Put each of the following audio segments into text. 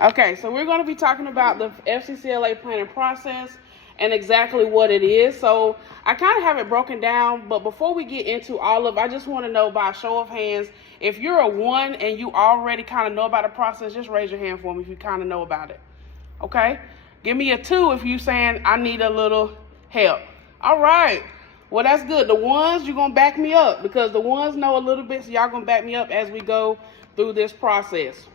Okay, so we're going to be talking about the FCCLA planning process and exactly what it is. So I kind of have it broken down, but before we get into I just want to know by a show of hands, if you're a 1 and you already kind of know about the process, just raise your hand for me if you kind of know about it. Okay? Give me a 2 if you're saying I need a little help. All right. Well, that's good. The 1s, you're going to back me up because the 1s know a little bit, so y'all going to back me up as we go through this process.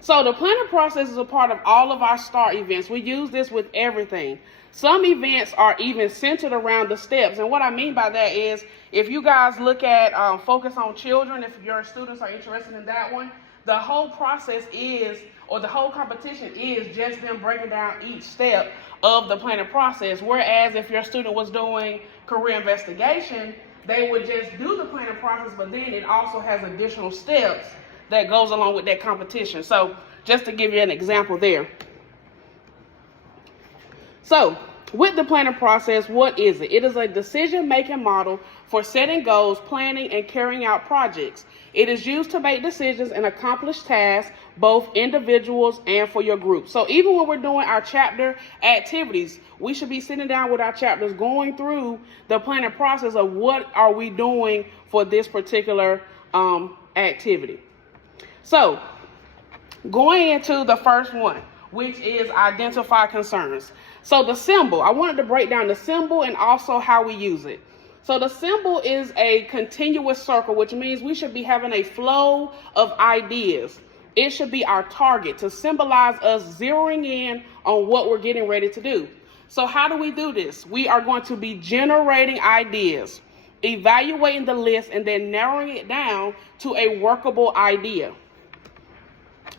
So the planning process is a part of all of our STAR events. We use this with everything. Some events are even centered around the steps. And what I mean by that is if you guys look at Focus on Children, if your students are interested in that one, the whole process is, or the whole competition is just them breaking down each step of the planning process. Whereas if your student was doing career investigation, they would just do the planning process, but then it also has additional steps that goes along with that competition. So just to give you an example there. So with the planning process, what is it? It is a decision-making model for setting goals, planning, and carrying out projects. It is used to make decisions and accomplish tasks, both individuals and for your group. So even when we're doing our chapter activities, we should be sitting down with our chapters going through the planning process of what are we doing for this particular activity. So, going into the first one, which is identify concerns. So the symbol, I wanted to break down the symbol and also how we use it. So the symbol is a continuous circle, which means we should be having a flow of ideas. It should be our target to symbolize us zeroing in on what we're getting ready to do. So how do we do this? We are going to be generating ideas, evaluating the list, and then narrowing it down to a workable idea.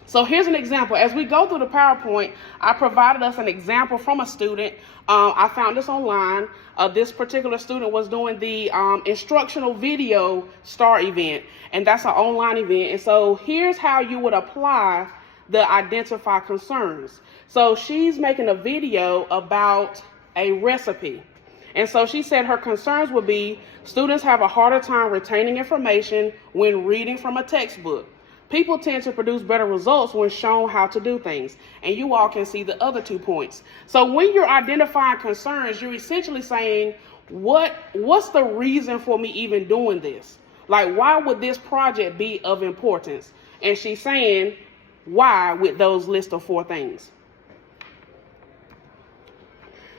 So here's an example. As we go through the PowerPoint, I provided us an example from a student. I found this online. This particular student was doing the instructional video STAR event, and that's an online event. And so here's how you would apply the identify concerns. So she's making a video about a recipe. And so she said her concerns would be students have a harder time retaining information when reading from a textbook. People tend to produce better results when shown how to do things. And you all can see the other 2 points. So when you're identifying concerns, you're essentially saying, what's the reason for me even doing this? Like, why would this project be of importance? And she's saying, why with those list of 4 things.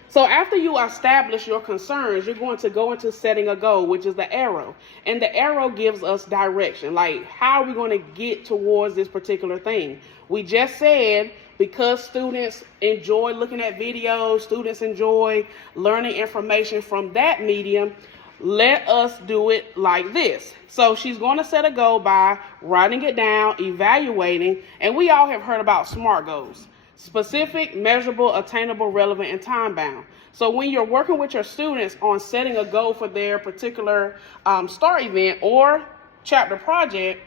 So after you establish your concerns, you're going to go into setting a goal, which is the arrow. And the arrow gives us direction, like how are we going to get towards this particular thing? We just said because students enjoy looking at videos, students enjoy learning information from that medium, let us do it like this. So she's going to set a goal by writing it down, evaluating, and we all have heard about SMART goals. Specific, measurable, attainable, relevant, and time-bound. So when you're working with your students on setting a goal for their particular STAR event or chapter project,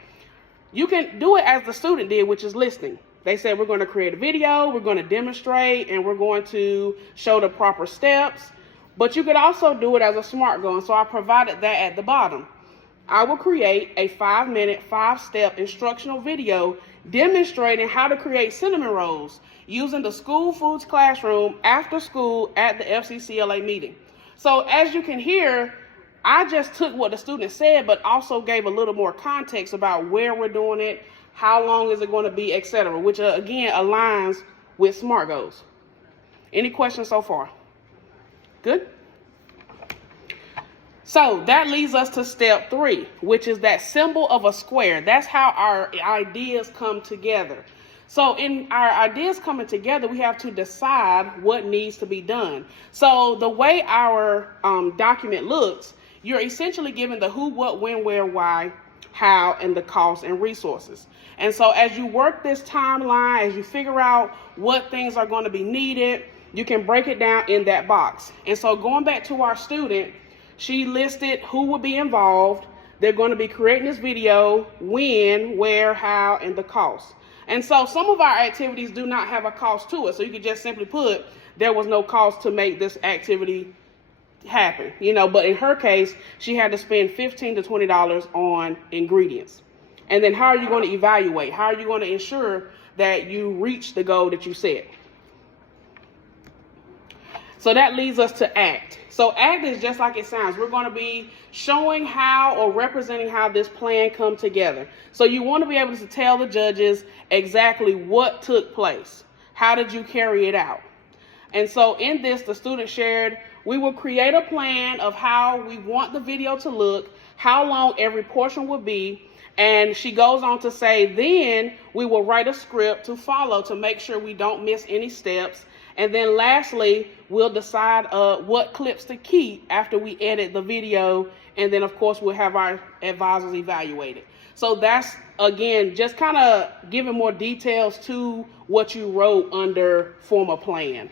you can do it as the student did, which is listening. They said, we're going to create a video, we're going to demonstrate, and we're going to show the proper steps. But you could also do it as a SMART goal, and so I provided that at the bottom. I will create a 5-minute, 5-step instructional video demonstrating how to create cinnamon rolls using the school foods classroom after school at the FCCLA meeting. So as you can hear, I just took what the student said, but also gave a little more context about where we're doing it, how long is it going to be, etc., which again aligns with SMART goals. Any questions so far? Good? So that leads us to step 3, which is that symbol of a square. That's how our ideas come together. So in our ideas coming together, we have to decide what needs to be done. So the way our document looks, you're essentially given the who, what, when, where, why, how, and the cost and resources. And so as you work this timeline, as you figure out what things are going to be needed, you can break it down in that box. And so going back to our student, she listed who would be involved. They're going to be creating this video, when, where, how, and the cost. And so some of our activities do not have a cost to it. So you could just simply put, there was no cost to make this activity happen, but in her case, she had to spend $15 to $20 on ingredients. And then how are you going to evaluate? How are you going to ensure that you reach the goal that you set. So that leads us to ACT. So ACT is just like it sounds. We're going to be showing how or representing how this plan come together. So you want to be able to tell the judges exactly what took place. How did you carry it out? And so in this, the student shared, we will create a plan of how we want the video to look, how long every portion will be, and she goes on to say, then we will write a script to follow to make sure we don't miss any steps. And then lastly, we'll decide what clips to keep after we edit the video. And then, of course, we'll have our advisors evaluate it. So that's, again, just kind of giving more details to what you wrote under form a plan.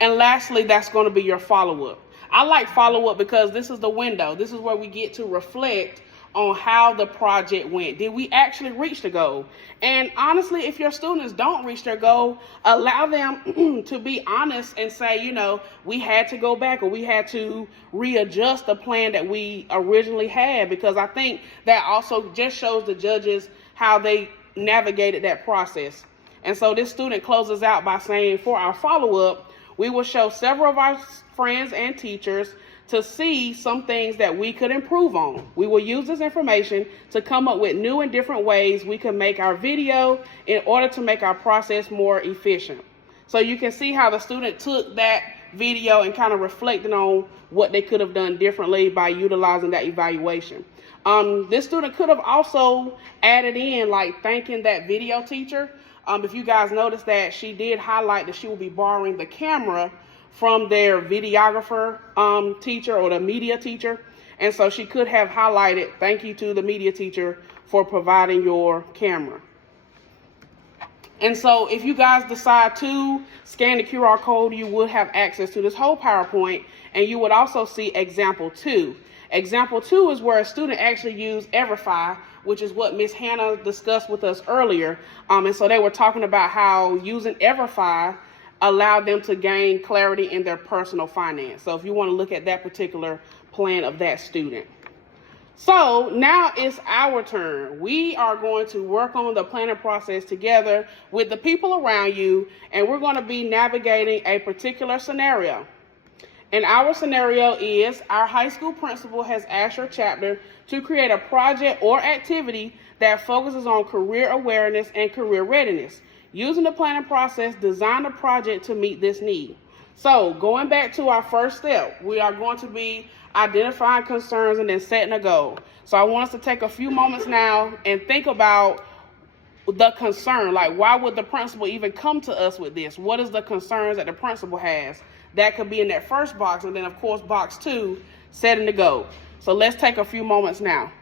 And lastly, that's going to be your follow-up. I like follow-up because this is the window. This is where we get to reflect on how the project went. Did we actually reach the goal? And honestly, if your students don't reach their goal, allow them to be honest and say, you know, we had to go back or we had to readjust the plan that we originally had, because I think that also just shows the judges how they navigated that process. And so this student closes out by saying, for our follow-up, we will show several of our friends and teachers to see some things that we could improve on. We will use this information to come up with new and different ways we can make our video in order to make our process more efficient. So you can see how the student took that video and kind of reflected on what they could have done differently by utilizing that evaluation. This student could have also added in, like, thanking that video teacher. If you guys noticed that she did highlight that she will be borrowing the camera from their videographer teacher or the media teacher. And so she could have highlighted, thank you to the media teacher for providing your camera. And so if you guys decide to scan the QR code, you would have access to this whole PowerPoint, and you would also see example 2. Example 2 is where a student actually used Everify, which is what Ms. Hannah discussed with us earlier. And so they were talking about how using Everify allowed them to gain clarity in their personal finance. So if you want to look at that particular plan of that student. So now it's our turn. We are going to work on the planning process together with the people around you, and we're going to be navigating a particular scenario. And our scenario is our high school principal has asked your chapter to create a project or activity that focuses on career awareness and career readiness. Using the planning process, design a project to meet this need. So going back to our first step, we are going to be identifying concerns and then setting a goal. So I want us to take a few moments now and think about the concern. Like, why would the principal even come to us with this? What is the concerns that the principal has? That could be in that first box. And then, of course, box 2, setting the goal. So let's take a few moments now.